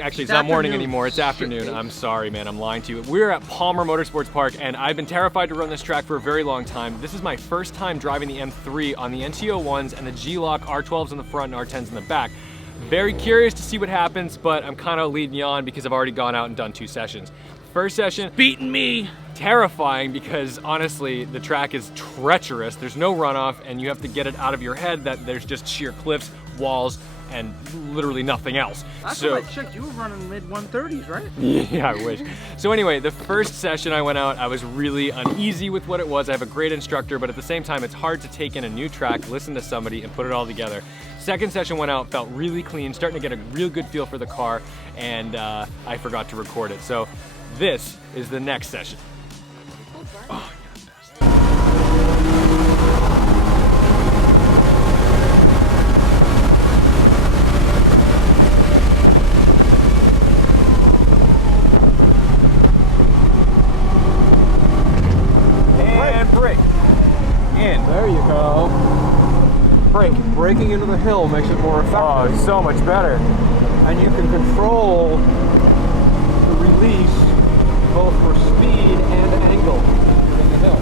Actually, it's not morning anymore, it's afternoon. I'm sorry, man, I'm lying to you. We're at Palmer Motorsports Park, and I've been terrified to run this track for a very long time. This is my first time driving the M3 on the NT01s and the Gloc R12s in the front and R10s in the back. Very curious to see what happens, but I'm kind of leading you on because I've already gone out and done 2 sessions. First session, beating me. Terrifying because honestly, the track is treacherous. There's no runoff, and you have to get it out of your head that there's just sheer cliffs, walls, and literally nothing else. Last time I checked, you were running mid-130s, right? Yeah, I wish. So anyway, the first session I went out, I was really uneasy with what it was. I have a great instructor, but at the same time, it's hard to take in a new track, listen to somebody, and put it all together. Second session went out, felt really clean, starting to get a real good feel for the car, and I forgot to record it. So this is the next session. Oh, there you go. Braking into the hill makes it more effective. Oh, it's so much better. And you can control the release both for speed and angle in the hill.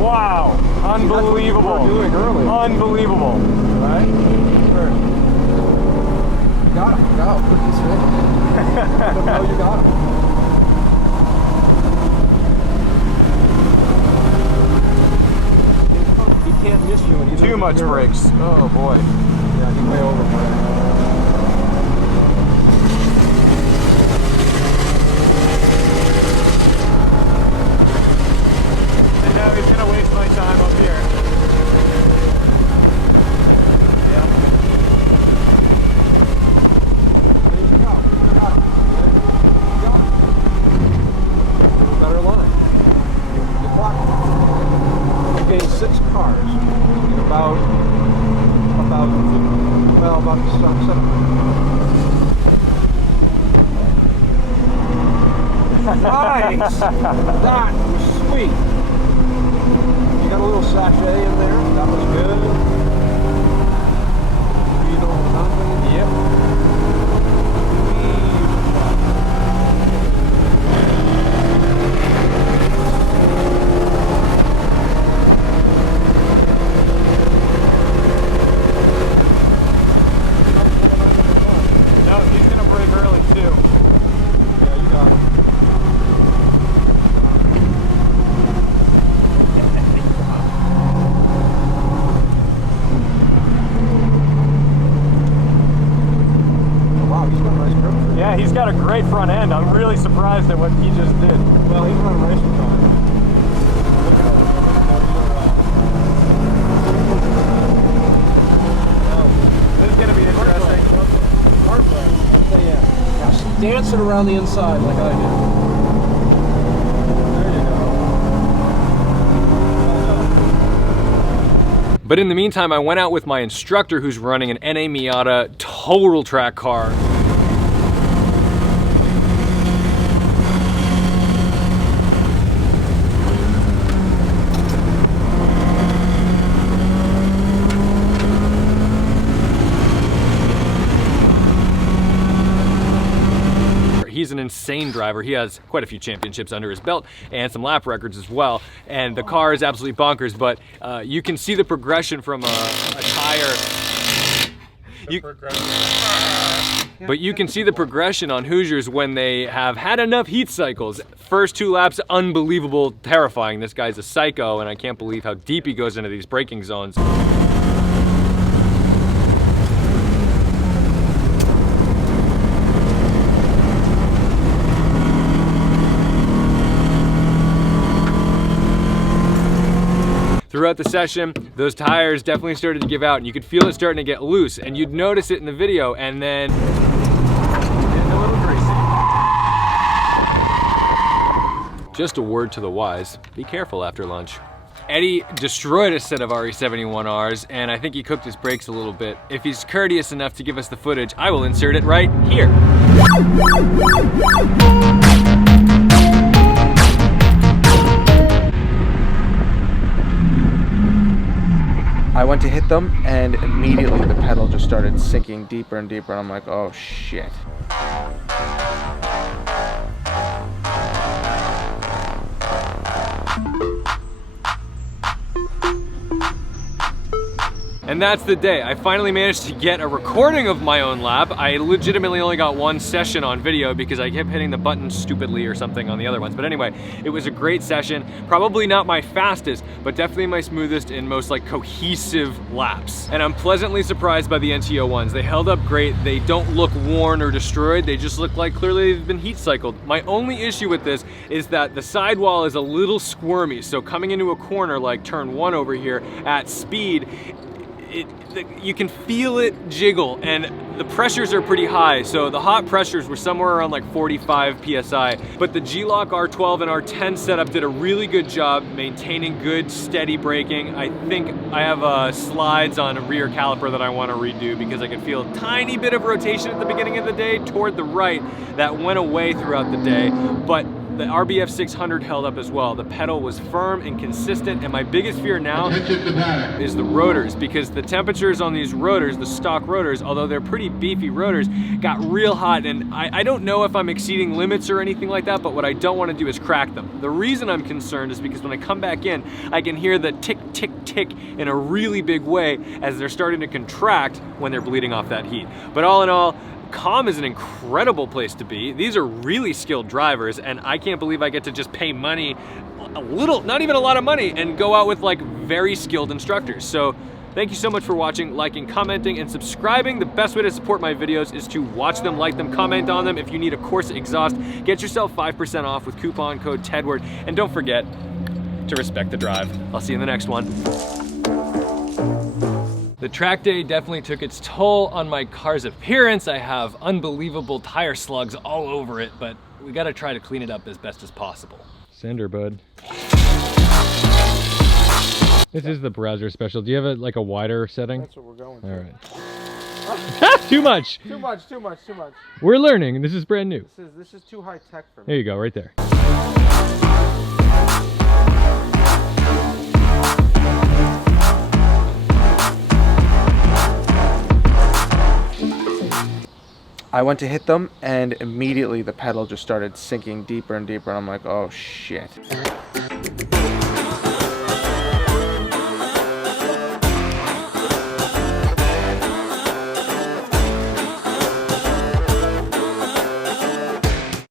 Wow, unbelievable. That's what we were doing earlier. Unbelievable. Right? Sure. You got him. Go. Put this in. Let them know you got him. He can't miss you when you Too much brakes. Oh boy. Yeah, he's way over brakes. He's gonna waste my time up here. Yeah. There you go. You got it. You got it. Better line. You clocked it. You gained 6 cars in about 7. Nice! That was sweet. You got a little sachet in there. That was good. You know nothing. Yep. No, he's gonna brake early too. Yeah, you got him. Yeah, he's got a great front end. I'm really surprised at what he just did. Well, he's running racing time. This is going to be interesting. Now dance it around the inside like I did. There you go. But in the meantime, I went out with my instructor who's running an NA Miata total track car. He's an insane driver. He has quite a few championships under his belt and some lap records as well. And the car is absolutely bonkers, but you can see the progression from a tire. But you can see the progression on Hoosiers when they have had enough heat cycles. First 2 laps, unbelievable, terrifying. This guy's a psycho, and I can't believe how deep he goes into these braking zones. Throughout the session, those tires definitely started to give out and you could feel it starting to get loose, and you'd notice it in the video, and then getting a little greasy. Just a word to the wise, be careful after lunch. Eddy destroyed a set of RE71Rs, and I think he cooked his brakes a little bit. If he's courteous enough to give us the footage, I will insert it right here. I went to hit them, and immediately the pedal just started sinking deeper and deeper, and I'm like, oh shit. And that's the day. I finally managed to get a recording of my own lap. I legitimately only got one session on video because I kept hitting the button stupidly or something on the other ones. But anyway, it was a great session. Probably not my fastest, but definitely my smoothest and most like cohesive laps. And I'm pleasantly surprised by the NT01s. They held up great. They don't look worn or destroyed. They just look like clearly they've been heat cycled. My only issue with this is that the sidewall is a little squirmy. So coming into a corner like turn 1 over here at speed, you can feel it jiggle, and the pressures are pretty high. So the hot pressures were somewhere around like 45 PSI, but the Gloc R12 and R10 setup did a really good job maintaining good steady braking. I think I have slides on a rear caliper that I want to redo because I could feel a tiny bit of rotation at the beginning of the day toward the right that went away throughout the day, but the RBF600 held up as well. The pedal was firm and consistent, and my biggest fear now is the rotors, because the temperatures on these rotors, the stock rotors, although they're pretty beefy rotors, got real hot, and I don't know if I'm exceeding limits or anything like that, but what I don't want to do is crack them. The reason I'm concerned is because when I come back in, I can hear the tick, tick, tick in a really big way as they're starting to contract when they're bleeding off that heat. But all in all, COM is an incredible place to be. These are really skilled drivers, and I can't believe I get to just pay money, a little, not even a lot of money, and go out with like very skilled instructors. So thank you so much for watching, liking, commenting, and subscribing. The best way to support my videos is to watch them, like them, comment on them. If you need a Corsa exhaust, get yourself 5% off with coupon code Tedward, and don't forget to respect the drive. I'll see you in the next one. The track day definitely took its toll on my car's appearance. I have unbelievable tire slugs all over it, but we gotta try to clean it up as best as possible. Cinder, bud. This is the browser special. Do you have like a wider setting? That's what we're going to. All right. Too much. Too much, too much, too much. We're learning. This is brand new. This is too high tech for me. There you go, right there. I went to hit them, and immediately the pedal just started sinking deeper and deeper, and I'm like, oh shit.